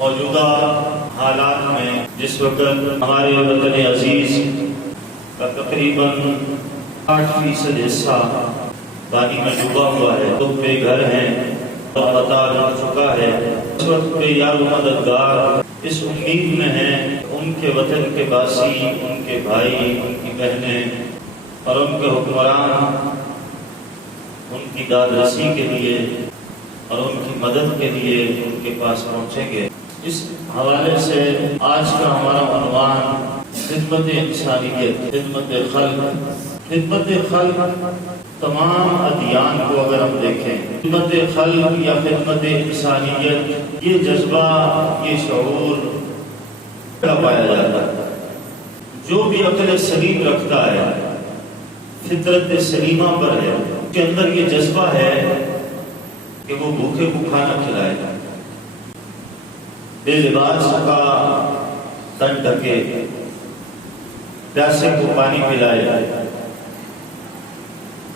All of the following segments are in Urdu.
موجودہ حالات میں جس وقت ہمارے وطن عزیز کا تقریباً 8% حصہ پانی میں ڈوبا ہوا ہے، تو بے گھر ہیں اور پتہ لگ چکا ہے، اس وقت پہ یار مددگار اس امید میں ہیں ان کے وطن کے باسی، ان کے بھائی، ان کی بہنیں اور ان کے حکمران ان کی داد رسی کے لیے اور ان کی مدد کے لیے ان کے پاس پہنچیں گے۔ اس حوالے سے آج کا ہمارا عنوان خدمت انسانیت، خدمت خلق۔ خدمت خلق تمام ادیان کو اگر ہم دیکھیں، خدمت خلق یا خدمت انسانیت، یہ جذبہ، یہ شعور کا پایا جاتا ہے۔ جو بھی عقل سلیم رکھتا ہے، فطرت سلیمہ پر ہے، اس کے اندر یہ جذبہ ہے کہ وہ بھوکے کو کھانا کھلائے، بے لباس کا تن ڈھکے، پیاسے کو پانی پلائے،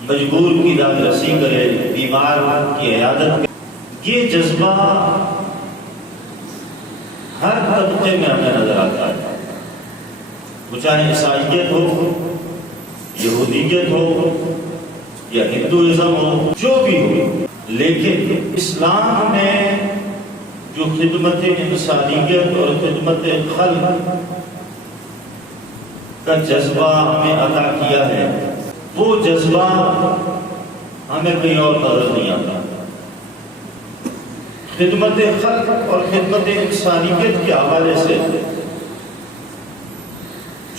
مجبور کی داد رسی کرے، بیمار کی عیادت کرے۔ یہ جذبہ ہر طبقے میں ہمیں نظر آتا ہے، وہ چاہے عیسائیت ہو، یہودیت ہو یا ہندوازم ہو، جو بھی ہو۔ لیکن اسلام نے جو خدمت انسانیت اور خدمت خلق کا جذبہ ہمیں عطا کیا ہے، وہ جذبہ ہمیں کہیں اور نظر نہیں آتا۔ خدمت خلق اور خدمت انسانیت کے حوالے سے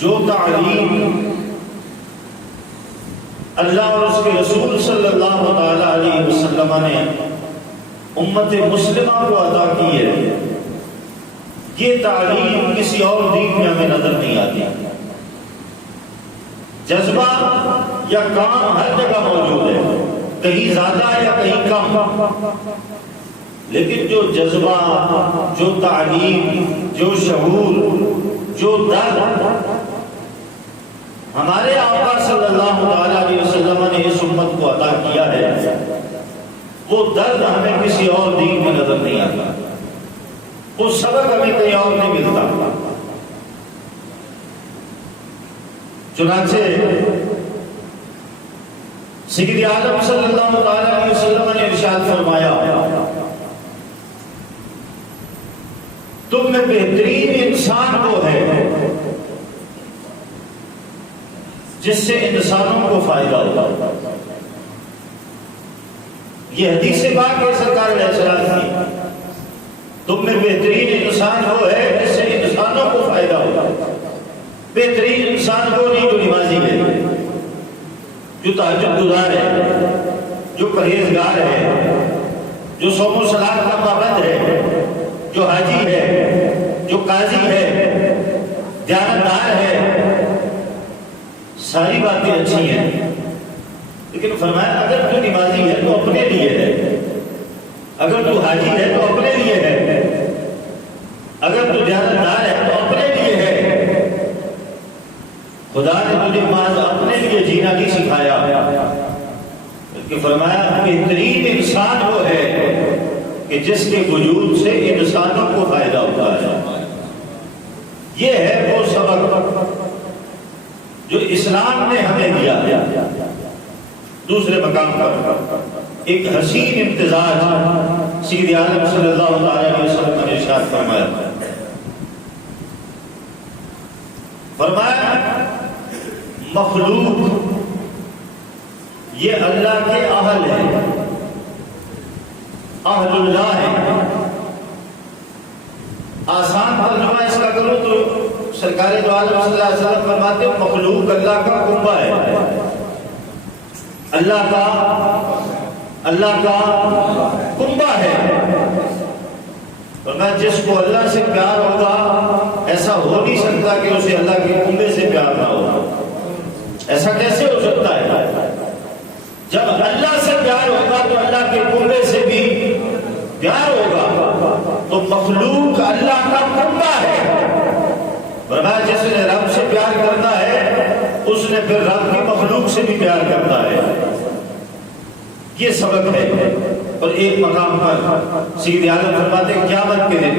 جو تعلیم اللہ اور اس کے رسول صلی اللہ علیہ وسلم نے امت مسلمہ کو عطا کی ہے، یہ تعلیم کسی اور دین میں ہمیں نظر نہیں آتی۔ جذبہ یا کام ہر جگہ موجود ہے، کہیں زیادہ یا کہیں کم، لیکن جو جذبہ، جو تعلیم، جو شعور، جو درد ہمارے آقا صلی اللہ علیہ وسلم نے اس امت کو عطا کیا ہے، وہ درد ہمیں کسی اور دین میں نظر نہیں آتا، وہ سبق ہمیں کہیں اور نہیں ملتا۔ چنانچہ سید عالم صلی اللہ علیہ وسلم نے ارشاد فرمایا، تم میں بہترین انسان وہ ہے جس سے انسانوں کو فائدہ ہوگا۔ یہ حدیث پاک ہے سرکار علیہ السلام کی، تم میں بہترین انسان وہ ہے جس سے انسانوں کو فائدہ ہوگا۔ بہترین انسان وہ نہیں جو نمازی ہے، جو تہجد گزار ہے، جو پرہیزگار ہے، جو صوم و صلات کا پابند ہے، جو حاجی ہے، جو قاضی ہے، دیانتدار ہے، ساری باتیں اچھی ہیں، لیکن فرمایا اگر تو نمازی ہے تو اپنے لیے ہے، اگر تو حاجی ہے تو اپنے لیے ہے، اگر تو دیانتدار ہے تو اپنے لیے ہے۔ خدا نے تجھے محض اپنے لیے جینا نہیں سکھایا، بلکہ فرمایا بہترین انسان وہ ہے کہ جس کے وجود سے انسانوں کو فائدہ ہوتا ہے۔ یہ ہے وہ سبق جو اسلام نے ہمیں دیا ہے۔ دوسرے مقام پر ایک حسین امتزاج سید عالم صلی اللہ علیہ وسلم نے ارشاد فرمایا مخلوق یہ اللہ کے اہل ہے، اہل اللہ ہے۔ آسان ترجمہ اس کا کرو تو سرکار دو عالم صلی اللہ علیہ وسلم فرماتے ہیں مخلوق اللہ کا کنبہ ہے، اللہ کا کنبہ ہے۔ فرمایا جس کو اللہ سے پیار ہوگا ایسا ہو نہیں سکتا کہ اسے اللہ کے کنبے سے پیار نہ ہو۔ ایسا کیسے ہو سکتا ہے؟ جب اللہ سے پیار ہوگا تو اللہ کے کنبے سے بھی پیار ہوگا۔ تو مخلوق اللہ کا کنبہ ہے۔ فرمایا جس نے رب سے پیار کرنا ہے اس نے پھر رب کی مخلوق سے بھی پیار کرنا ہے۔ یہ سبق ہے۔ اور ایک مقام پر سید عالم فرماتے ہیں قیامت کے دن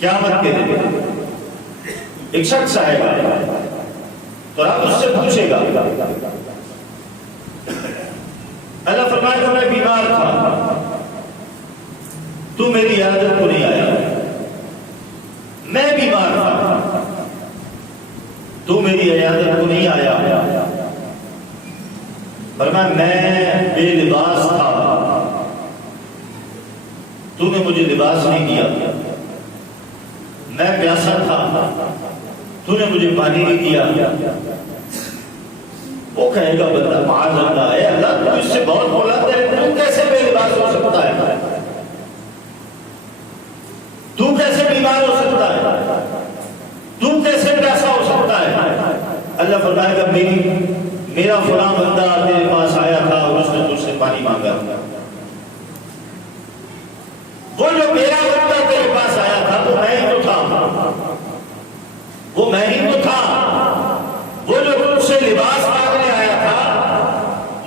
قیامت کے دن ایک شخص آئے گا تو رب اس سے پوچھے گا، اللہ فرمائے گا میں بیمار تھا، تو میری عیادت کو نہیں آیا، میں بیمار تھا، تو میری عیادت کو نہیں آیا، فرمایا میں بے لباس تھا، تو نے مجھے لباس نہیں دیا، میں پیاسا تھا، تو نے مجھے پانی نہیں دیا۔ وہ کہے گا بندہ معاذ اللہ، اے اللہ تو اس سے بہت بلند ہے، تو کیسے بے لباس ہو سکتا ہے، تو کیسے بیمار ہو سکتا ہے، تو کیسے پیاسا ہو سکتا ہے؟ اللہ فرمائے گا میرا فلاں بندہ میرے پاس آیا تھا اور اس نے تجھ سے پانی مانگا، وہ جو میرا بندہ تیرے پاس آیا تھا وہ میں ہی تو تھا، وہ میں ہی تو تھا، وہ جو تجھ سے لباس مانگنے آیا تھا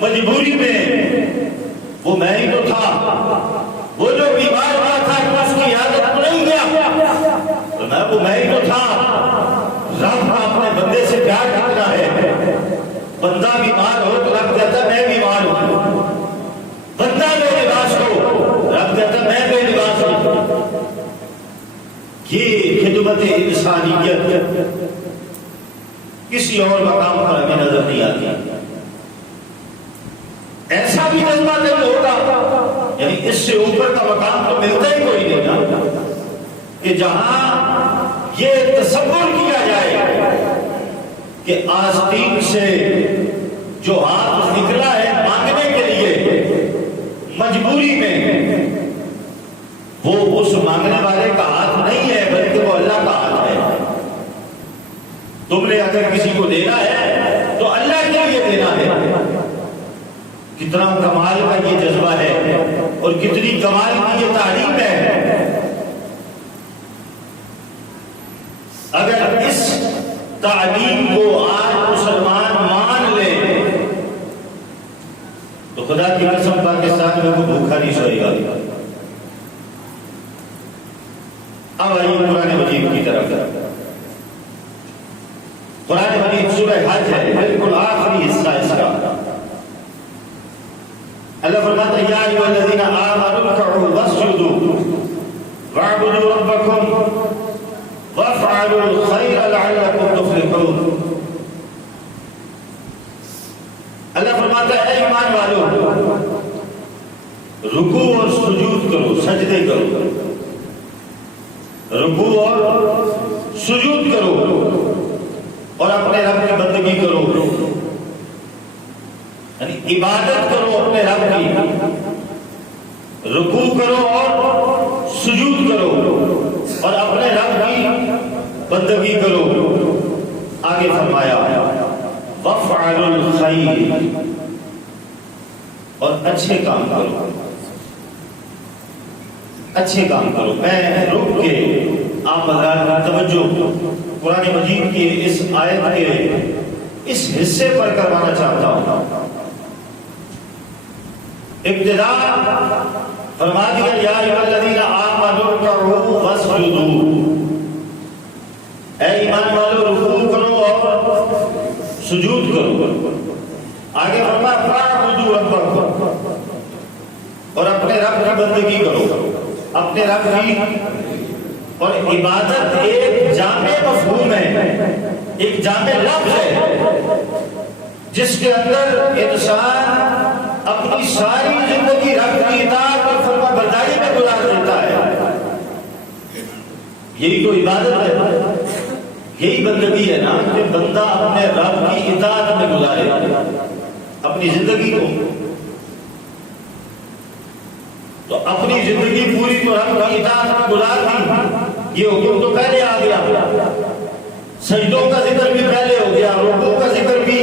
مجبوری میں وہ میں ہی تو تھا، وہ جو بیمار ہوا تھا کہ اس کی عادت تو نہیں گیا، وہ میں ہی تو تھا۔ رب اپنے بندے سے پیار کرتا ہے، بندہ بیمار ہو تو رب کہتا ہے میں بیمار ہوں، بندہ بے لباس ہو رب کہتا ہے میں بے لباس ہوں۔ یہ خدمت انسانیت کسی اور مقام پر ہمیں نظر نہیں آتی۔ ایسا بھی جذبہ نہیں ہوگا، یعنی اس سے اوپر کا مقام تو ملتا ہی کوئی نہیں نا، کہ جہاں یہ تصور کیا جائے کہ آستین سے جو ہاتھ نکلا ہے مانگنے کے لیے مجبوری میں، وہ اس مانگنے والے کا ہاتھ نہیں ہے بلکہ وہ اللہ کا ہاتھ ہے۔ تم نے اگر کسی کو دینا ہے تو اللہ کے لیے دینا ہے۔ کتنا کمال کا یہ جذبہ ہے اور کتنی کمال کی یہ تعلیم ہے۔ اگر اس تعلیم کو آج مسلمان مان لے تو خدا کی قسم پاکستان میں وہ بھوکا نہیں سوئے گا۔ اب آئیے قرآن مجید کی طرف۔ قرآن مجید سورہ حج ہے، بالکل آخری حصہ اس کا۔ اللہ فرماتا ہے یا ایھا الذین آمنوا ارکعوا واسجدوا واعبدوا ربکم وافعلوا الخیر لعلکم تفلحون۔ اللہ فرماتا ہے اے ایمان والو، رکوع اور سجود کرو، سجدے کرو، رکوع اور سجود کرو اور اپنے رب کی بندگی کرو، یعنی عبادت کرو اپنے رب کی، رکوع کرو اور سجود کرو اور اپنے رب کی بندگی کرو۔ آگے فرمایا وَافْعَلُوا الْخَيْرَ، اور اچھے کام کرو، اچھے کام کرو۔ میں رک کے آپ حضرات توجہ قرآن مجید کی اس آیت کے اس حصے پر کروانا چاہتا ہوں۔ ابتدا فرما دیا یا ایھا الذین آمنوا ارکعوا واسجدوا، اے ایمان والو رکوع کرو اور سجود کرو۔ آگے فرمایا فاعبدوا ربکم، اور اپنے رب کی بندگی کرو، اپنے رب کی۔ اور عبادت ایک جامع مفہوم ہے، ایک جامع لفظ ہے جس کے اندر انسان اپنی ساری زندگی رب کی اطاعت اور فرما برداری میں گزار دیتا ہے۔ یہی تو عبادت ہے، یہی بندگی ہے نا کہ بندہ اپنے رب کی اطاعت میں گزارے اپنی زندگی کو۔ تو اپنی زندگی پوری تو رب کی اطاعت میں گزار دی، یہ حکم تو پہلے آ گیا، سجدوں کا ذکر بھی پہلے ہو گیا، رکوع کا ذکر بھی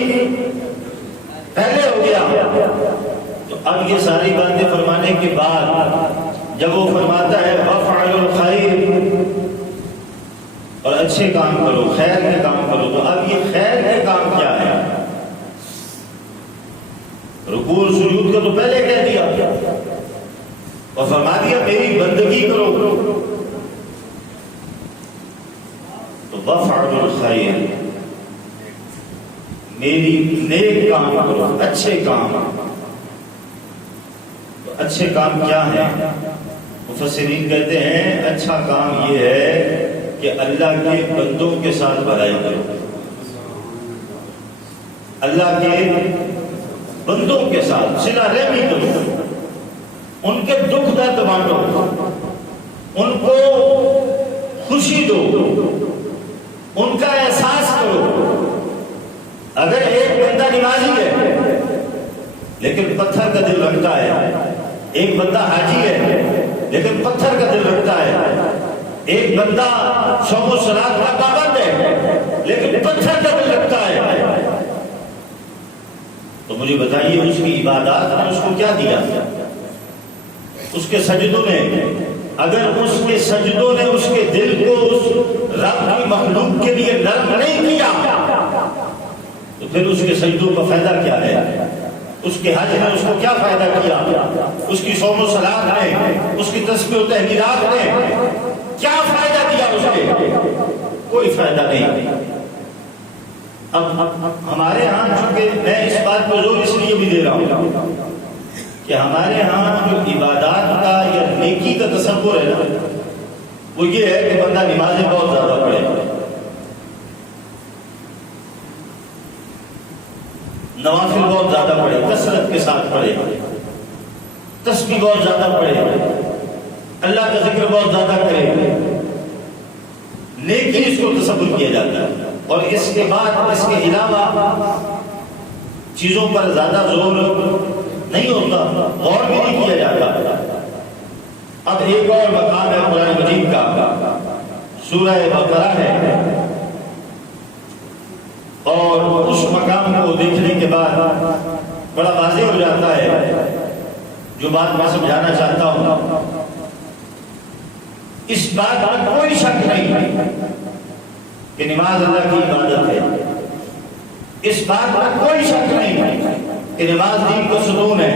پہلے ہو گیا۔ تو اب یہ ساری باتیں فرمانے کے بعد جب وہ فرماتا ہے وَافْعَلُوا الْخَيْرَ، اور اچھے کام کرو، خیر کے کام کرو، تو اب یہ خیر کے کام کیا ہے؟ رکوع اور سجود کا تو پہلے کہہ دیا اور فرما دیا میری بندگی کرو۔ وفعلوا الخیر، میری نیک کام کرو، اچھے کام۔ تو اچھے کام کیا ہیں؟ مفسرین کہتے ہیں اچھا کام یہ ہے کہ اللہ کے بندوں کے ساتھ بھلائی کرو، اللہ کے بندوں کے ساتھ صلہ رحمی کرو، ان کے دکھ درد بانٹو، ان کو خوشی دو، ان کا احساس کرو۔ اگر ایک بندہ نمازی ہے لیکن پتھر کا دل رکھتا ہے، ایک بندہ حاجی ہے لیکن پتھر کا دل رکھتا ہے، ایک بندہ صوم و صلات کا پابند ہے لیکن پتھر کا دل رکھتا ہے، تو مجھے بتائیے اس کی عبادات نے اس کو کیا دیا؟ اس کے سجدوں نے، اگر اس کے سجدوں نے اس کے دل کو اس رب کی مخلوق کے لیے نرم نہیں کیا تو پھر اس کے سجدوں کا فائدہ کیا ہے؟ اس کے حج نے اس کو کیا فائدہ کیا؟ اس کی صوم و صلات نے، اس کی تسبیح و تحلیلات نے کیا فائدہ دیا اس کے؟ کوئی فائدہ نہیں۔ اب ہمارے ہاں، چونکہ میں اس بات پر زور اس لیے بھی دے رہا ہوں کہ ہمارے ہاں جو عبادات کا یا نیکی کا تصور ہے نا، وہ یہ ہے کہ بندہ نمازیں بہت زیادہ پڑھے، نوافل بہت زیادہ پڑھے، کثرت کے ساتھ پڑھے، تسبیح بہت زیادہ پڑھے، اللہ کا ذکر بہت زیادہ کرے، نیکی اس کو تصور کیا جاتا ہے، اور اس کے بعد اس کے علاوہ چیزوں پر زیادہ زور نہیں ہوتا، غور بھی نہیں کیا جاتا۔ اب ایک اور مقام ہے قرآن مجید کا، سورہ بقرہ ہے، اور اس مقام کو دیکھنے کے بعد بڑا واضح ہو جاتا ہے جو بات میں سمجھانا چاہتا ہوں۔ اس بات میں کوئی شک نہیں کہ نماز اللہ کی عبادت ہے، اس بات میں کوئی شک نہیں کہ نماز دین کا ستون ہے،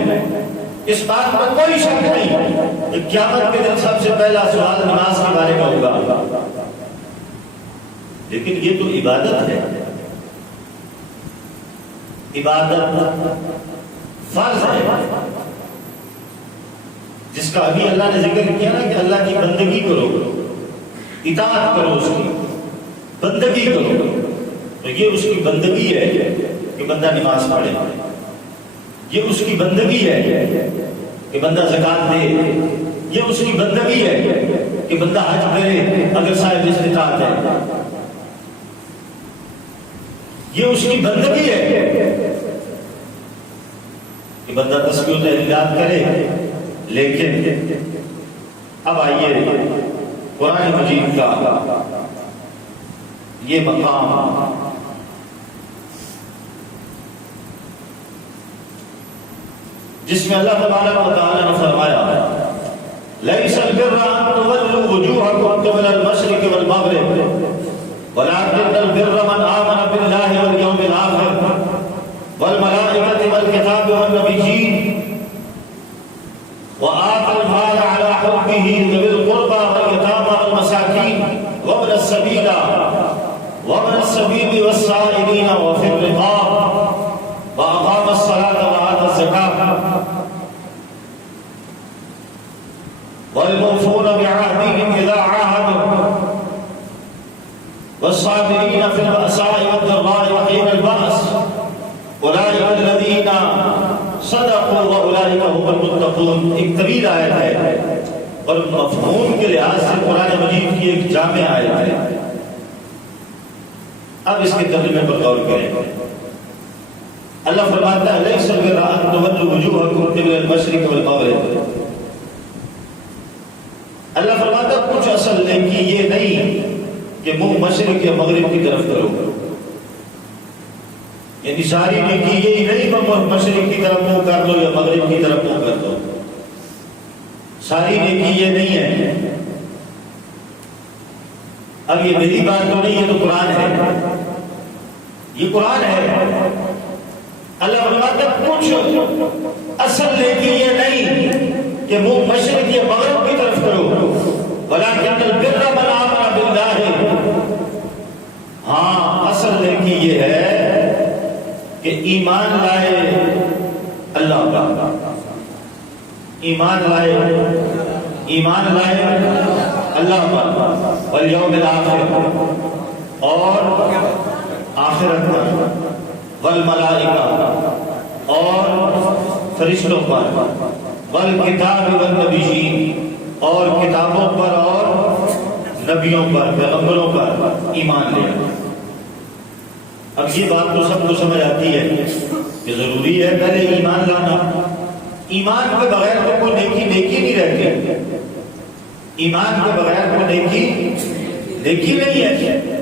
اس بات میں کوئی شک نہیں کہ قیامت کے دن سب سے پہلا سوال نماز کے بارے میں ہوگا، لیکن یہ تو عبادت ہے، عبادت فرض ہے جس کا ابھی اللہ نے ذکر کیا نا کہ اللہ کی بندگی کرو، اطاعت کرو، اس کی بندگی کرو، تو یہ اس کی بندگی ہے کہ بندہ نماز پڑھے، یہ اس کی بندگی ہے کہ بندہ زکات دے، یہ اس کی بندگی ہے کہ بندہ حج کرے اگر صاحب استطاعت ہے، یہ اس کی بندگی ہے کہ بندہ تسبیح و تحلیلات کرے۔ لیکن اب آئیے قرآن مجید کا یہ مقام، جس میں اللہ تبارک و تعالی نے فرمایا لَيْسَ الْبِرَّ أَن تُوَلُّوا وُجُوهَكُمْ قِبَلَ الْمَشْرِقِ وَالْمَغْرِبِ وَلَكِنَّ الْبِرَّ مَنْ آمَنَ بِاللَّهِ وَالْيَوْمِ الْآخِرِ وَالْمَلَائِكَةِ وَالْكِتَابِ وَالنَّبِيِّينَ وَآتَى الْمَالَ عَلَى حُبِّهِ ذَوِي الْقُرْبَى وَالْيَتَامَى وَالْمَسَاكِينِ وَابْنَ السَّبِيلِ وَالسَّائِلِينَ وَفِي الرِّقَابِ وَأَقَامَ الصَّلَاةَ وَآتَى الزَّكَاةَ وَالْمُوفُونَ بِعَهْدِهِمْ إِذَا عَاهَدُوا وَالصَّابِرِينَ فِي الْبَأْسَاءِ وَالضَّرَّاءِ وَحِينَ الْبَأْسِ أُولَٰئِكَ الَّذِينَ صدقوا وَأُولَٰئِكَ هُمُ الْمُتَّقُونَ۔ ایک طویل آیت ہے اور مفہوم کے لحاظ سے قرآن مجید کی ایک جامع آیت ہے۔ اب اس کے ترجمے پر غور کریں۔ اللہ فرماتا ہے لَيْسَ الْبِرَّ أَن تُوَلُّوا وُجُوهَكُمْ قِبَلَ الْمَشْرِقِ وَالْمَغْرِبِ۔ اللہ فرماتا ہے کچھ اصل نیکی یہ نہیں کہ منہ مشرق یا مغرب کی طرف کرو، یعنی ساری نیکی یہی نہیں کہ مشرق کی طرف منہ کر دو یا مغرب کی طرف منہ کر دو، ساری نیکی یہ نہیں ہے۔ اب یہ میری بات تو نہیں ہے، تو قرآن ہے، یہ قرآن ہے۔ اللہ فرماتا ہے کچھ اصل نیکی یہ نہیں کہ منہ مشرق یا مغرب کی طرف کرو، وَلَكِنَّ الْبِرَّ مَنْ آمَنَ بِاللَّهِ، ایمان لائے اللہ پر والیوم الآخر اور آخرت پر والملائکہ اور فرشتوں پر والکتاب والنبیین اور کتابوں پر اور نبیوں پر پیغمبروں پر ایمان لے. اب یہ بات تو سب کو سمجھ آتی ہے کہ ضروری ہے پہلے ایمان لانا. ایمان کے بغیر تو کوئی نیکی نہیں رہتی. ایمان کے بغیر کوئی نیکی نہیں ہے.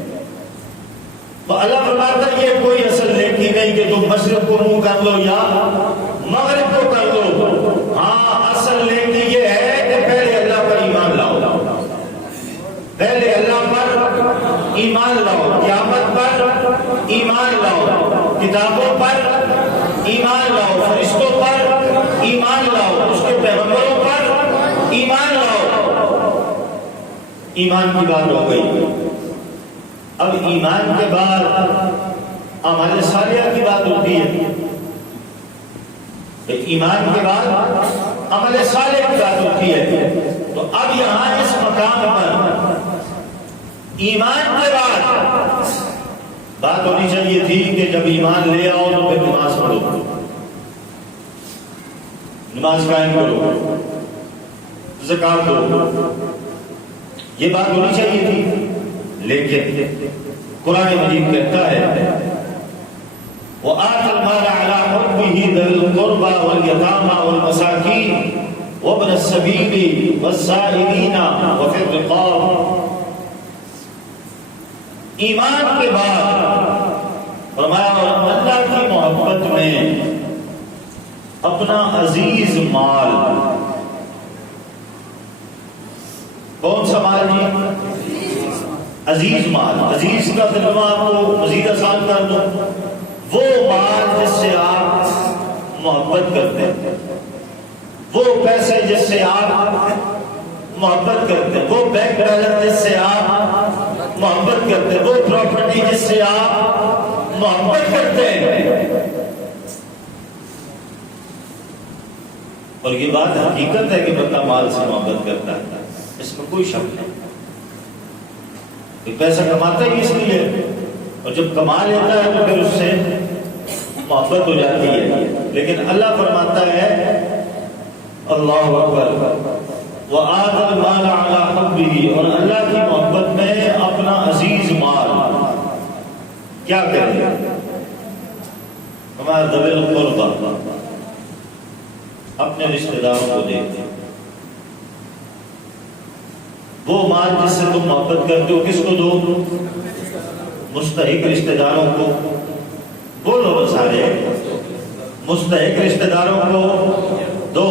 تو اللہ فرماتا ہے یہ کوئی اصل نیکی نہیں کہ تم مشرق کو منہ کر لو یا مغرب کو کر دو. ہاں اصل نیکی یہ ہے کہ پہلے اللہ پر ایمان لاؤ. پہلے اللہ پر ایمان لاؤ, قیامت پر ایمان لاؤ, کتابوں پر ایمان لاؤ, فرشتوں پر ایمان لاؤ, اس کے پیغمبروں پر ایمان لاؤ. ایمان کی بات ہو گئی. اب ایمان کے بعد اعمال صالحہ کی بات ہوتی ہے. ایمان کے بعد عمل صالح کی بات ہوتی ہے. تو اب یہاں اس مقام پر ایمان کے بعد بات ہونی چاہیے تھی کہ جب ایمان لے آؤ تو پھر نماز پڑھو, نماز قائم کرو, زکات دو. یہ بات ہونی چاہیے تھی. لیکن قرآن مجید کہتا ہے وَآتَ الْمَالَ عَلَىٰ حُبِّهِ ذَوِي الْقُرْبَىٰ وَالْيَتَامَىٰ وَالْمَسَاكِينِ وَابْنَ السَّبِيلِ وَالسَّائِلِينَ وَفِي الرِّقَابِ. ایمان کے بعد فرمایا اور اللہ کی محبت میں اپنا عزیز مال. کون سا مال جی؟ عزیز مال. عزیز کا ترجمہ آپ کو مزید آسان کر دو, وہ مال جس سے آپ محبت کرتے ہیں, وہ پیسے جس سے آپ محبت کرتے ہیں, وہ بینک بیلنس جس سے آپ محبت کرتے ہیں, وہ پراپرٹی جس سے آپ محبت کرتے ہیں. اور یہ بات حقیقت ہے کہ بندہ مال سے محبت کرتا ہے, اس میں کوئی شک نہیں. پیسہ کماتا ہی اس لیے, اور جب کما لیتا ہے تو پھر اس سے محبت ہو جاتی ہے. لیکن اللہ فرماتا ہے اللہ اکبر وَآتَ الْمَالَ عَلَىٰ حُبِّهِ, اور اللہ کی محبت میں اپنا عزیز مال کیا کرے, ہمارا ذوی القربیٰ, اپنے رشتہ داروں کو دیتے. وہ مال جس سے تم محبت کرتے ہو کس کو دو؟ مستحق رشتہ داروں کو. بولو سارے, مستحق رشتہ داروں کو دو.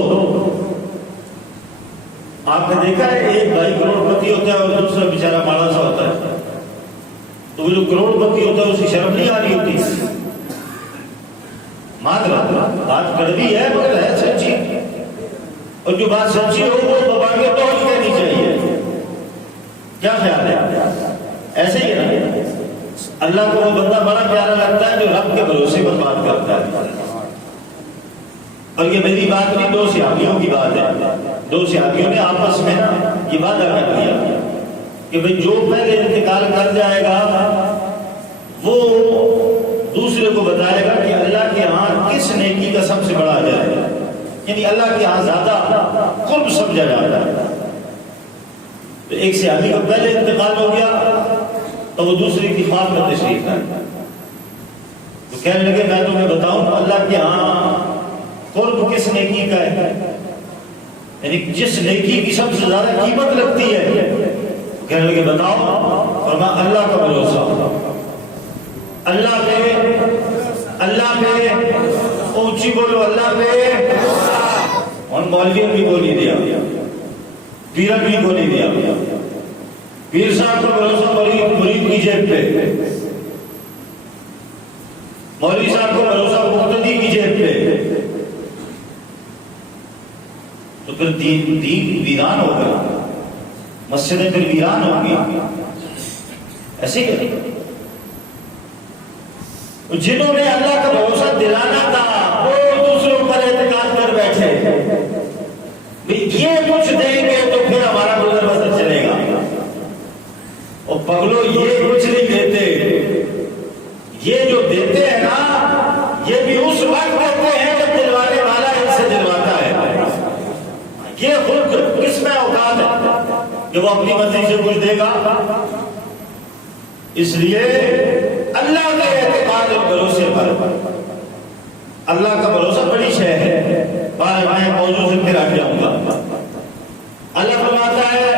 آپ نے دیکھا ہے ایک بھائی کروڑ پتی ہوتا ہے اور دوسرا بیچارہ ماڑا سا ہوتا ہے, تو وہ جو کروڑ پتی ہوتا ہے اس کی شرم نہیں آ رہی ہوتی. بات کڑوی ہے مگر ہے سچی, اور جو بات سچی ہو وہ زبان کے طور کہنی چاہیے. کیا خیال ہے؟ ایسے ہی ہے نا. اللہ کو وہ بندہ بڑا پیارا لگتا ہے جو رب کے بھروسے پر بات کرتا ہے. اور یہ میری بات نہیں, دو صحابیوں کی بات ہے. دو صحابیوں نے آپس میں یہ وعدہ کر دیا کہ بھئی جو پہلے انتقال کر جائے گا وہ دوسرے کو بتائے گا کہ اللہ کے ہاں کس نیکی کا سب سے بڑا اجر ہے, یعنی اللہ کے ہاں زیادہ قرب سمجھا جاتا ہے. تو ایک صحابی کو پہلے انتقال ہو گیا تو وہ دوسرے کی خواب میں تشریف لائے. تو کہنے لگے میں تمہیں بتاؤں اللہ کے ہاں قرب کس نیکی کا ہے, یعنی جس نیکی کی سب سے زیادہ قیمت لگتی ہے. کہنے لگے بتاؤ. اور میں اللہ کا بھروسہ, اللہ پہ اونچی بولو, اللہ پہ. اور مولویوں بھی بولی دیا, پیرن بھی بولی دیا. پیر صاحب کا بھروسہ مرید کی جیب پہ, مولوی صاحب کو بھروسہ مقتدی کی جیب پہ. تو پھر دین ویران ہو گیا, مسجدیں پھر ویران ہو گئی. ایسے ہی جنہوں نے اللہ کا بھروسہ دلانا تھا وہ دوسروں پر اعتقاد کر بیٹھے. کچھ دیں گے تو پھر ہمارا گزر بسر چلے گا، اور پگلو یہ کچھ نہیں دیتے، یہ جو دیتے ہیں نا یہ بھی اس وقت دیتے ہیں جب دلوانے والا ان سے دلواتا ہے۔ یہ خود کس میں اوقات ہے کہ وہ اپنی مرضی سے کچھ دے گا؟ اس لیے اللہ کا اعتقاد اور بھروسے پر، اللہ کا بھروسہ بڑی شے ہے۔ بار میں موضوع سے پھر ہٹ جاؤں گا۔ اللہ فرماتا ہے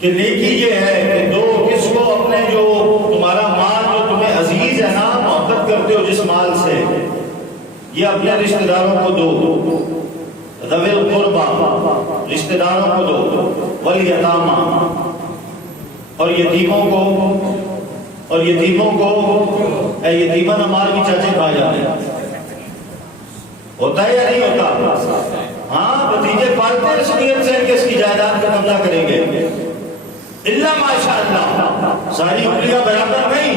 کہ نیکی یہ ہے کہ دو کس کو اپنے جو تمہارا مال جو تمہیں عزیز ہے نا، محبت کرتے ہو جس مال سے، یہ اپنے رشتہ داروں کو دو، ذوی القربى رشتہ داروں کو دو، والیتامی اور یتیموں کو اے یتیمہ مال بھی چاچے کھا جاتے ہیں، ہوتا ہے یا نہیں ہوتا؟ ہاں بھتیجے پالتے ہیں اس نیت سے کہ اس کی جائیداد کا قبضہ کریں گے، اللہ ماشاء اللہ ساری انگلیاں برابر نہیں،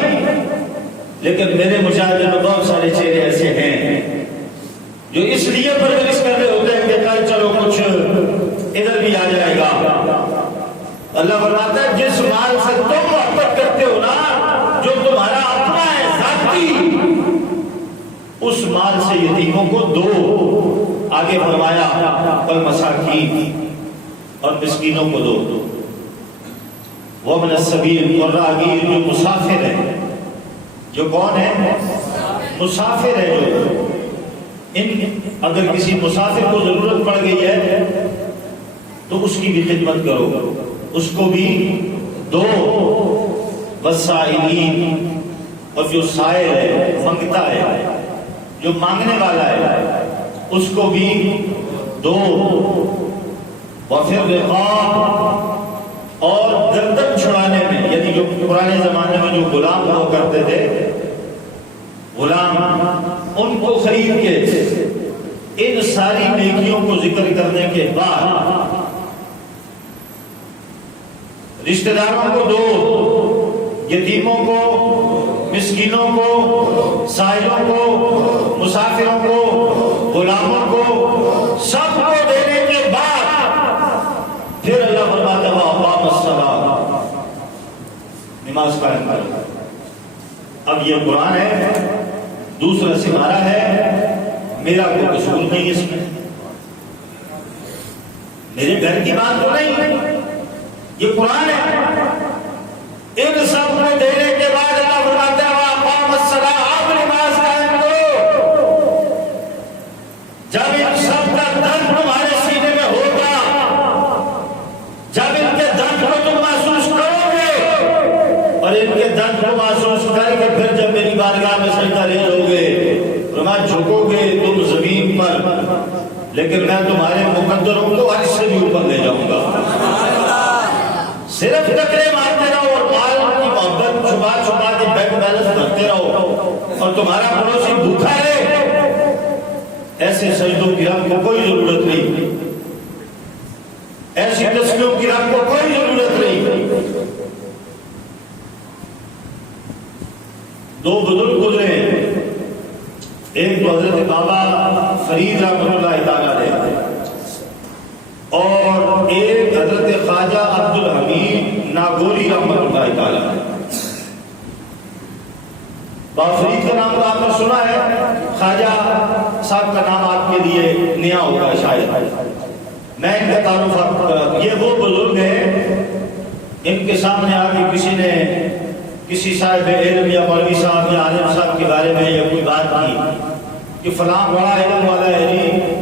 لیکن میرے مشاہدے میں بہت سارے چہرے ایسے ہیں جو اس لیے پرورش کر رہے ہوتے ہیں کہ کل چلو کچھ ادھر بھی آ جائے گا۔ اللہ فرماتا ہے جس مال سے تم محبت کرتے ہو نا، جو تمہارا اپنا ہے ذاتی، اس مال سے یتیموں کو دو، آگے فرمایا والمساکین اور مسکینوں کو دو، وابن السبیل اور راہگیر جو مسافر ہے، جو کون ہے؟ مسافر ہے، جو اگر کسی مسافر کو ضرورت پڑ گئی ہے تو اس کی بھی خدمت کرو، اس کو بھی دو، والسائلین اور جو سائل ہے، منگتا ہے، جو مانگنے والا ہے، اس کو بھی دو، وفی الرقاب اور گردن چھڑانے میں، یعنی جو پرانے زمانے میں جو غلام ہوا کرتے تھے، غلام ان کو خرید کے، ان ساری نیکیوں کو ذکر کرنے کے بعد رشتہ داروں کو دو، یتیموں کو، مسکینوں کو، سائلوں کو، مسافروں کو، غلاموں کو، سب کو دینے کے بعد پھر اللہ فرماتا ہے وَأَقَامَ الصَّلَاةَ، نماز قائم کرو۔ اب یہ قرآن ہے، دوسرا سپارہ ہے، میرا کوئی قصور نہیں اس میں، میرے گھر کی بات تو نہیں، یہ قرآن ہے۔ ان سب کو دینے کے بعد اللہ فرماتا ہے وَأَقَامَ الصَّلَاةَ، آپ نماز قائم کرو۔ جب ان سب کا درد تمہارے سینے میں ہوگا، جب ان کے درد کو تم محسوس کرو گے اور ان کے درد کو محسوس کر کے پھر جب میری بارگاہ میں سجدہ ریز ہوگے، فرمایا جھکو گے تم زمین پر، لیکن میں تمہارے مقدروں کو عرش سے بھی اوپر لے جاؤں گا۔ صرف ٹکرے مارتے رہو اور مال کی محبت چھپا چھپا کے بینک بیلنس بھرتے رہو اور تمہارا پڑوسی بھوکا ہے، ایسے سجدوں کی رب کو کوئی ضرورت نہیں، ایسی تسبیحوں کی رب کو کوئی ضرورت نہیں۔ دو بزرگ گزرے، ایک تو حضرت بابا فرید رحمۃ اللہ تعالیٰ علیہ اور ایک حضرت خواجہ عبد الحمید ناگوری رحمۃ اللہ تعالیٰ علیہ۔ بابا فرید کا نام تو آپ نے سنا ہے، خواجہ صاحب کا نام آپ کے لیے نیا ہوگا شاید، میں ان کا تعارف، یہ وہ بزرگ ہیں، ان کے سامنے آ کے کسی نے کسی صاحب علم یا مولوی صاحب یا عالم صاحب کے بارے میں یا کوئی بات کی کہ فلاں بڑا علم والا ہے جی،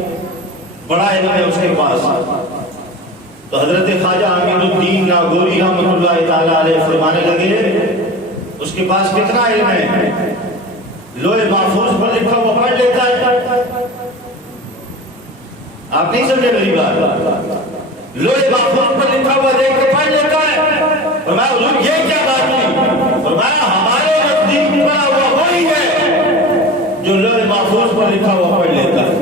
بڑا علم ہے اس کے پاس، تو حضرت خواجہ امین الدین ناگوری رحمۃ اللہ تعالیٰ علیہ فرمانے لگے اس کے پاس کتنا علم ہے، لوح محفوظ پر لکھا ہوا پڑھ لیتا ہے۔ آپ نہیں سمجھے میری بات؟ لوح محفوظ پر لکھا ہوا دیکھ کے پڑھ لیتا ہے۔ فرمایا حضور یہ کیا بات ہوئی؟ فرمایا ہمارے نزدیک پڑھا ہوا وہی ہے جو لوح محفوظ پر لکھا ہوا پڑھ لیتا ہے۔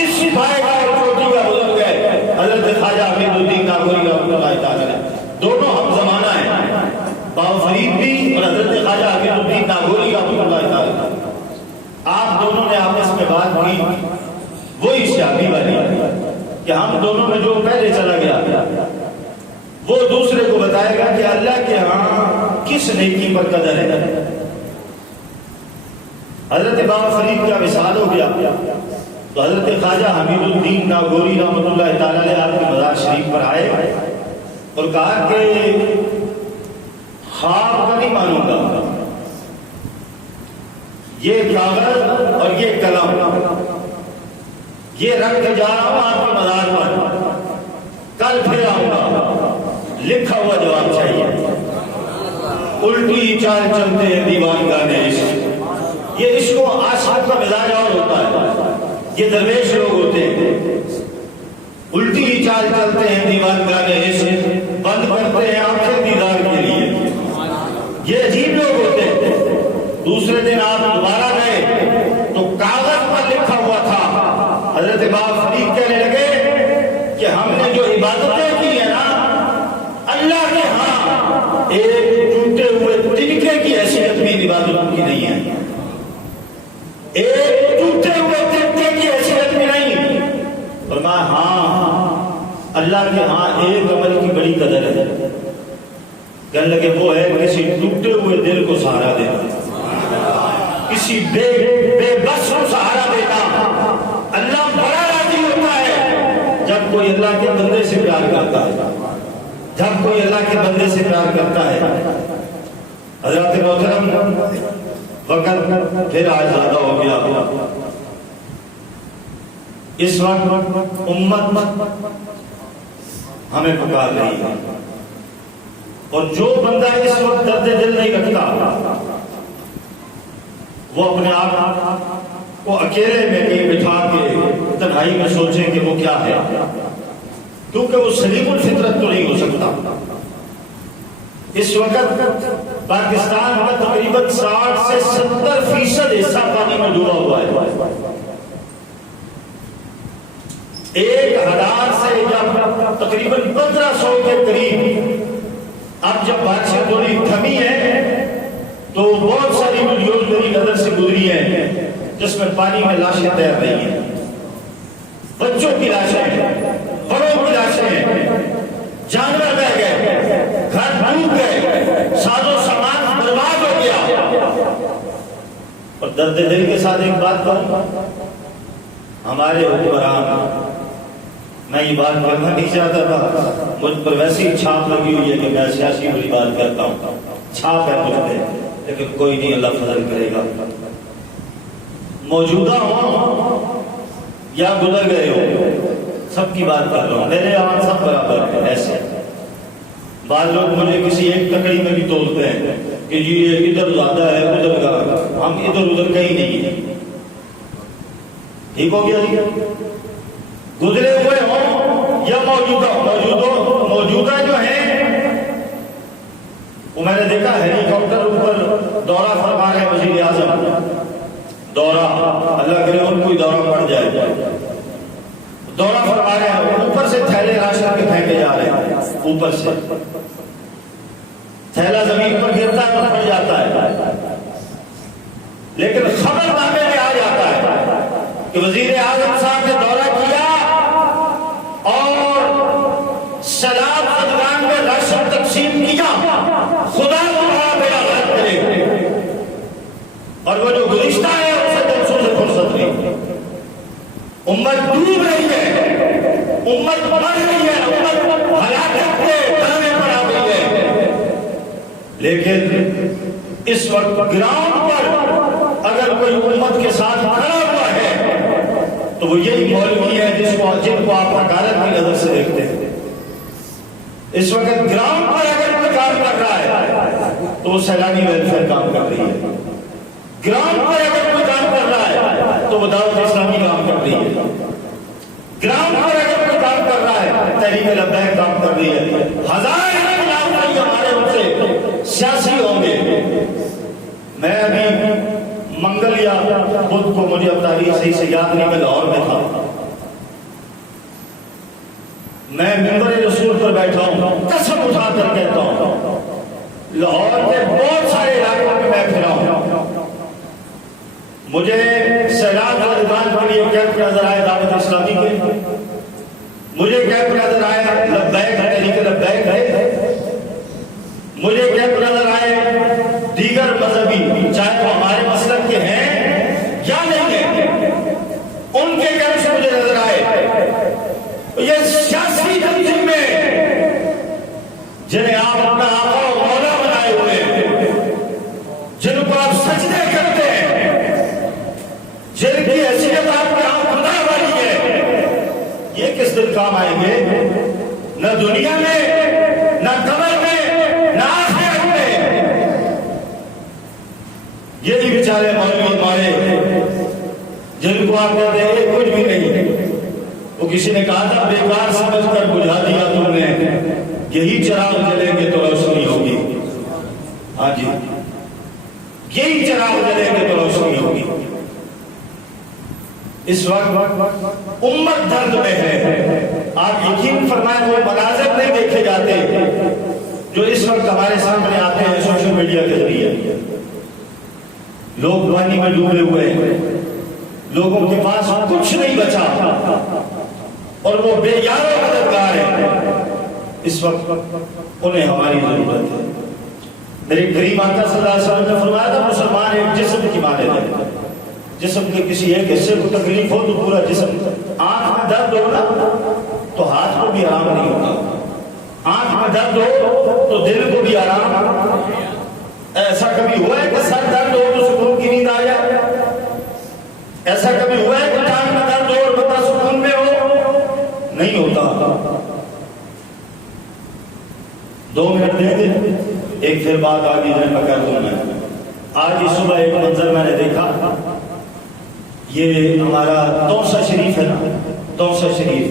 اس سپاہی کا چوٹی کا بزرگ ہے حضرت خواجہ امین الدین ناگوری رحمۃ اللہ تعالیٰ علیہ، دونوں ہم زمانہ ہیں، بابا فرید بھی اور حضرت خواجہ امین الدین ناگوری رحمۃ اللہ تعالیٰ۔ آپ دونوں نے آپس میں بات کی وہی سیاسی والی کہ ہم دونوں میں جو پہلے چلا گیا وہ دوسرے کو بتائے گا کہ اللہ کے ہاں کس نیکی پر قدر ہے. حضرت بابا فرید کا وصال ہو گیا تو حضرت خواجہ حمید الدین ناگوری رحمۃ اللہ تعالی علیہ آپ کے مزار شریف پر آئے اور کہا کہ خواب کا نہیں مانوں گا، یہ کاغذ اور یہ قلم یہ رکھ کے جا رہا ہوں آپ کے مزار پر، کل پھر آؤں گا، لکھا ہوا جواب چاہیے. الٹی چال چلتے ہیں دیوان گانے عشق، یہ عشق و عاشق کا مزاج اور ہوتا ہے، یہ درویش لوگ ہوتے ہیں. الٹی چال چلتے ہیں دیوان گانے عشق، بند کرتے ہیں آنکھیں دیدار کے لیے، یہ عجیب لوگ ہوتے ہیں. دوسرے دن آپ دوبارہ گئے تو کاغذ پر لکھا ہوا تھا. حضرت بابا فرید کہنے لگے کہ ہم نے جو عبادتیں کی ہیں نا اللہ کے ہاں ایک ٹوٹے ہوئے تنکے کی حیثیت بھی عبادتوں کی نہیں ہے، ایک ٹوٹے ہوئے تنکے کی حیثیت بھی نہیں. فرمایا ہاں اللہ کے ہاں ایک عمل کی بڑی قدر ہے. کہنے لگے وہ ہے کسی ٹوٹے ہوئے دل کو سہارا دینا، کسی بے بس کو سہارا دینا. اللہ بڑا راضی ہوتا ہے جب کوئی اللہ کے بندے سے پیار کرتا ہے، جب کوئی اللہ کے بندے سے پیار کرتا ہے. حضرات محترم وقت پھر آج زیادہ ہو گیا. اس وقت امت ہمیں پکار رہی ہے اور جو بندہ اس وقت درد دل نہیں رکھتا وہ اپنے آپ کو اکیلے میں کہیں بٹھا کے تنہائی میں سوچیں کہ وہ کیا ہے، کیونکہ وہ سلیم الفطرت تو نہیں ہو سکتا. اس وقت پاکستان کا تقریباً 60 سے 70% حصہ پانی میں ڈوبا ہوا ہے. 1000 سے جب تقریباً 1500 کے قریب اب جب بارشیں تھوڑی تھمی ہے تو بہت ساری ویڈیوز میری نظر سے گزری ہیں جس میں پانی میں لاشیں تیر رہی ہیں، بچوں کی لاشیں، بڑوں کی لاشیں، جانور بہ گئے، گھر ڈوب گئے، ساز و سامان برباد ہو گیا. اور درد دل کے ساتھ ایک بات کہوں، ہمارے حکمران، میں یہ بات کرنا نہیں چاہتا تھا، مجھ پر ویسی چھاپ لگی ہوئی ہے کہ میں سیاسی بری بات کرتا ہوں، چھاپ ہے مجھ پہ، لیکن کوئی نہیں، اللہ فضل کرے گا. موجودہ ہو یا گزر گئے ہو سب کی بات کر رہا ہوں، میرے یہاں سب برابر ہے. ایسے بعض لوگ مجھے کسی ایک تکڑی میں بھی تولتے ہیں کہ جی یہ ادھر زیادہ ہے ادھر کا، ہم ادھر ادھر کہیں نہیں ہیں. ٹھیک ہو گیا جی، گزرے ہوئے ہوں یا موجودہ جو ہیں وہ میں نے دیکھا ہیلی کاپٹر اوپر دورہ فرما رہے وزیر اعظم، دورہ اللہ کرے ان کو دورہ پڑ جائے، دورہ فرما رہے ہیں، اوپر سے تھیلے راشن کے پھینکے جا رہے ہیں، اوپر سے تھیلا زمین پر گرتا ہے اور پڑ جاتا ہے، لیکن خبر نامے میں آ جاتا ہے کہ وزیر اعظم صاحب نے دورہ کیا اور سیلاب زدگان میں راشن تقسیم کیا، خدا تمہارا بیڑا غرق کرے. اور وہ جو گزشتہ ہے اسے دلسوں سے فرصت نہیں. امت ڈوب رہی ہے، امت مر رہی ہے، امت ہلاکت کے دامے پر آ گئی ہے. لیکن اس وقت گراؤنڈ پر اگر کوئی امت کے ساتھ کھڑا ہوا ہے تو وہ یہی مولوی ہے جن کو آپ حقارت کی نظر سے دیکھتے ہیں. اس وقت گراؤنڈ پر اگر کوئی کام کر رہا ہے تو وہ سیلانی ویلفیئر کام کر رہی ہے، گراؤنڈ پر اگر کوئی کام کر رہا ہے تو وہ دعوت اسلامی کام کر رہی ہے، گراؤنڈ پر اگر کوئی کام کر رہا ہے تحریک لبیک کام کر رہی ہے. ہزار ہمارے ان سے سیاسی ہوں گے. میں ابھی منگل یا بدھ کو مجھے اب تاریخ صحیح سے یاد نہیں، میں لاہور میں تھا، میں ممبر رسول پر بیٹھا ہوں، قسم اٹھا کر کہتا ہوں لاہور کے بہت سارے علاقوں میں پھرا ہوں، مجھے سیلاب زدگان کے لیے کیمپ نظر آئے دعوت اسلامی کے، مجھے کیمپ نظر آیا لبیک تحریک لبیک ہے، مجھے کیمپ نظر آئے دیگر مذہبی چاہے وہ ہمارے مسلک کے ہیں یا نہیں ہیں، ان کے کیمپ سے مجھے نظر آئے یہ سیاسی تنظیمیں جنہیں آپ اپنا آقا و مولا بنائے ہوئے ہیں، جن کو آپ سجدے کرتے ہیں، جن کی حیثیت آپ کے ہاں خدا والی ہے، یہ کس دن کام آئیں گے؟ نہ دنیا میں، نہ قبر میں، نہ آخرت میں۔ یہی بیچارے مولوی ہمارے جن کو آپ کہتے ہیں کچھ بھی نہیں، وہ کسی نے کہا تھا بیکار سمجھ کر بجھا دیا تم نے، یہی چراغ جلیں گے تو روشنی ہوگی۔ ہاں جی، یہی چراغ جلیں گے تو روشنی ہوگی۔ اس وقت امت درد میں ہے۔ آپ یقین فرمائیں وہ مناظر نہیں دیکھے جاتے جو اس وقت ہمارے سامنے آتے ہیں سوشل میڈیا کے ذریعے۔ لوگ پانی میں ڈوبے ہوئے ہیں، لوگوں کے پاس کچھ نہیں بچا اور وہ بے یار و مددگار ہیں۔ اس وقت انہیں ہماری ضرورت ہے۔ میرے کریم آقا صلی اللہ علیہ وسلم نے فرمایا تھا مسلمان ایک جسم کی مانند ہے، جسم کے کسی ایک حصے کو تکلیف ہو تو پورا جسم، آنکھ میں درد ہو نا تو ہاتھ کو بھی آرام نہیں ہوتا، آنکھ میں درد ہو تو دل کو بھی آرام۔ ایسا کبھی ہوا ہے کہ سر درد ہو تو سکون کی نیند آ جائے؟ ایسا کبھی ہوا ہے کہ ٹانگ میں درد ہو اور بندہ سکون میں ہو؟ نہیں ہوتا۔ 2 منٹ دیں گے، ایک پھر بات آگے میں کر دوں میں۔ آج ہی صبح ایک منظر میں نے دیکھا، یہ ہمارا توسہ شریف ہے نا، توسہ شریف،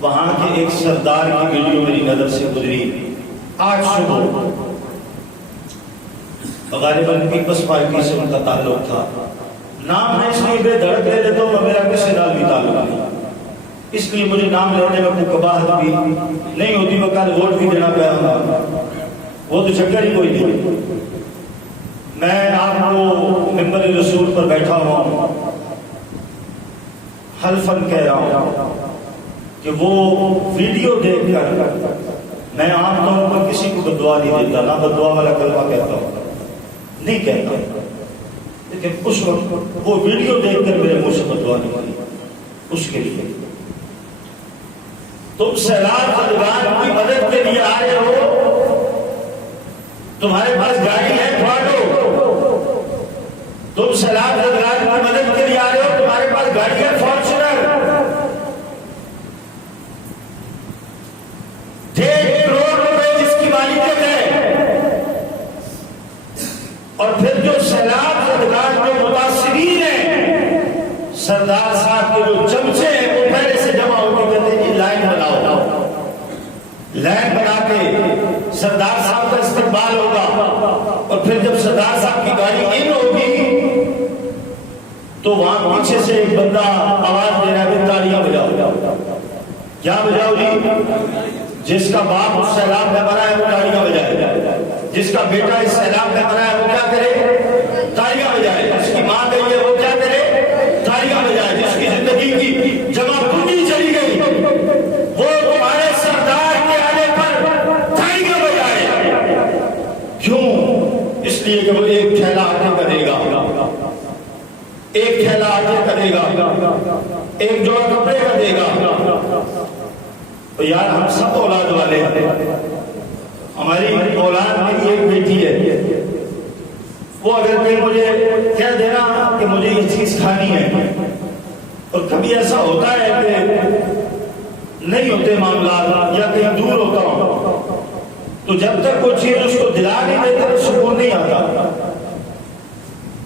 وہاں کے ایک سردار کی ویڈیو میری نظر سے گزری آج صبح۔ غالباً پیپلز پارٹی سے ان کا تعلق تھا، نام میں اس لیے بے دھڑک لے لیتا ہوں، میرا کسی نال بھی تعلق نہیں، اس لیے مجھے نام لینے میں کوئی قباحت بھی نہیں ہوتی، میں کل ووٹ بھی دینا پیا ہوں، وہ تو چکر ہی کوئی نہیں۔ میں آپ کو ممبر رسول پر بیٹھا ہوں، حلفاً کہہ رہا ہوں کہ وہ ویڈیو دیکھ کر میں عام طور پر کسی کو بدعا نہیں دیتا، نہ بدعا والا کلمہ کہتا ہوں، نہیں کہتا، لیکن اس وقت وہ ویڈیو دیکھ کر میرے منہ سے بدعا نکلی اس کے لیے۔ تم سیلاب زدگان کی مدد کے لیے آئے ہو، تمہارے پاس گاڑی ہے پھاڑو، تم سیلاب زدگان کی مدد کے لیے آئے ہو، تمہارے پاس گاڑی ہے فارچونر، 1.5 کروڑ روپے جس کی مالکیت ہے، اور پھر جو سیلاب زدگان جو متاثرین ہیں، سردار صاحب کے جو چمچے ہیں وہ پہلے سے جمع ہو کے کہتے ہیں لائن بناؤ، لائن بنا کے سردار صاحب کا استقبال ہوگا، اور پھر جب سردار صاحب کی گاڑی ان ہوگی تو وہاں پیچھے سے ایک بندہ آواز دے رہا ہے تالیاں بجاؤ، کیا بجاؤ جی؟ جس کا باپ اس سیلاب میں مرا ہے وہ تالیاں بجائے، جس کا بیٹا اس سیلاب میں مرا ہے وہ کیا کرے؟ تالیاں بجائے، جس کی ماں گئی ہے وہ کیا کرے؟ تالیاں بجائے، جس کی زندگی کی جمع پونجی چلی گئی وہ تمہارے سردار کے آنے پر تالیاں بجائے۔ کیوں؟ اس لیے کہ وہ ایک تھیلا آٹے کا دے گا، ایک تھیلا آٹے کا دے گا، ایک جوڑا کپڑے کا دے گا۔ تو یار ہم سب اولاد والے ہیں، ہماری اولاد میں ایک بیٹی ہے، وہ اگر کوئی مجھے کہہ دینا کہ مجھے یہ چیز کھانی ہے، اور کبھی ایسا ہوتا ہے کہ نہیں ہوتے معاملات یا کہیں دور ہوتا ہوں، تو جب تک وہ چیز اس کو دلا نہیں دیتے تو سکون نہیں آتا۔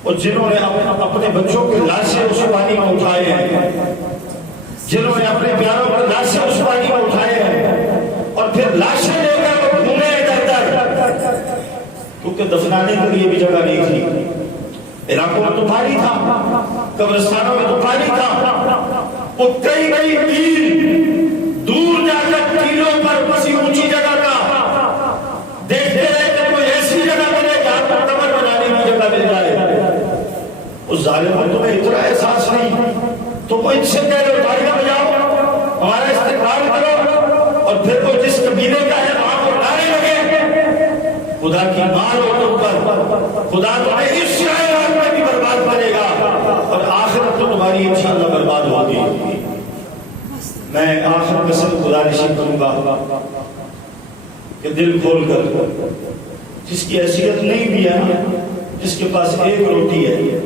اور جنہوں نے اپنے بچوں کے لاشیں اس پانی میں اٹھائے ہیں، جنہوں نے اپنے پیاروں پر لاشیں اس پانی میں اٹھائے ہیں، اور پھر لاشیں لے کر وہ گھومے ادھر ادھر، کیونکہ دفنانے کے لیے بھی جگہ نہیں تھی، علاقوں میں تو پانی تھا، قبرستانوں میں تو پانی تھا، وہ کئی میل دور جا کر ٹیلوں پر کسی اونچی جگہ کا دیکھتے رہے کہ کوئی ایسی جگہ ملے جہاں پر قبر بنانے کی جگہ مل جائے۔ اس ظالم کو تمہیں اتنا احساس نہیں، تم ان سے کہہ لو تالیاں بجاؤ، ہمارا استقبال کرو، اور پھر وہ جس قبیلے کا ہے وہاں کو لانے لگے، خدا کی مار ہو تم پر، خدا تمہیں اس شاعر میں بھی برباد کرے گا اور آخرت تو تمہاری انشاءاللہ برباد ہوگی۔ میں آخر میں سے گزارش کروں گا کہ دل کھول کر، جس کی حیثیت نہیں بھی ہے، جس کے پاس ایک روٹی ہے،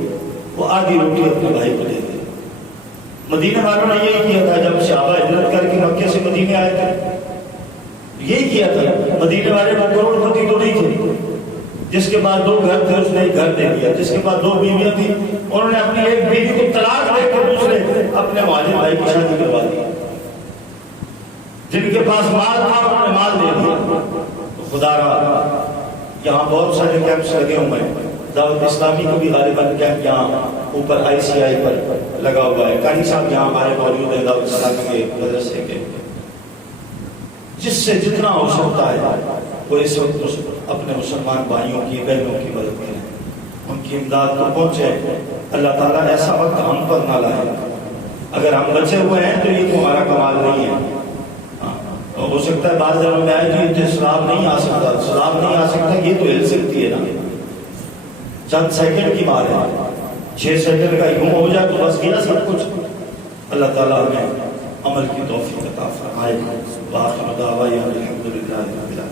وہ آدھی روٹی اپنے بھائی کو دے دے۔ مدینہ والوں نے یہی کیا تھا جب صحابہ ہجرت کر کے مکے سے مدینے آئے تھے، یہی کیا تھا۔ مدینے والے کو کروڑ پتی تو نہیں تھے، جس کے بعد 2 گھر تھے اس نے ایک گھر دے دیا، جس کے بعد 2 بیویاں تھیں انہوں نے اپنی ایک بیوی کو طلاق دے کر دوسرے اپنے مہاجر بھائی کی شادی کروا دی۔ جن کے پاس مال تھا انہوں نے مال دے دیا۔ تو خدا را یہاں بہت سارے کیمپس لگے ہوئے ہیں، دعوت اسلامی کو بھی غالباً کیمپ یہاں اوپر ICI پر لگا ہوا ہے، قاری صاحب یہاں ہمارے موجود ہیں دعوت اسلامی کے مدرسے کے۔ جس سے جتنا ہو سکتا ہے وہ اس وقت اپنے مسلمان بھائیوں کی بہنوں کی مدد کریں، ان کی امداد کو پہنچے۔ اللہ تعالیٰ ایسا وقت ہم پر نہ لائے۔ اگر ہم بچے ہوئے ہیں تو یہ ہمارا کمال نہیں ہے۔ ہو سکتا ہے بعض جگہوں میں آئے کہ سلاب نہیں آ سکتا، سلاب نہیں آ سکتا، یہ تو ہل سکتی ہے نا، چند سیکنڈ کی بات ہے، 6 سیکنڈ کا یوں ہو جائے تو بس گیا سب کچھ۔ اللہ تعالیٰ ہمیں عمل کی توفیق عطا فرمائے۔ وآخر دعوانا الحمدللہ رب العالمین۔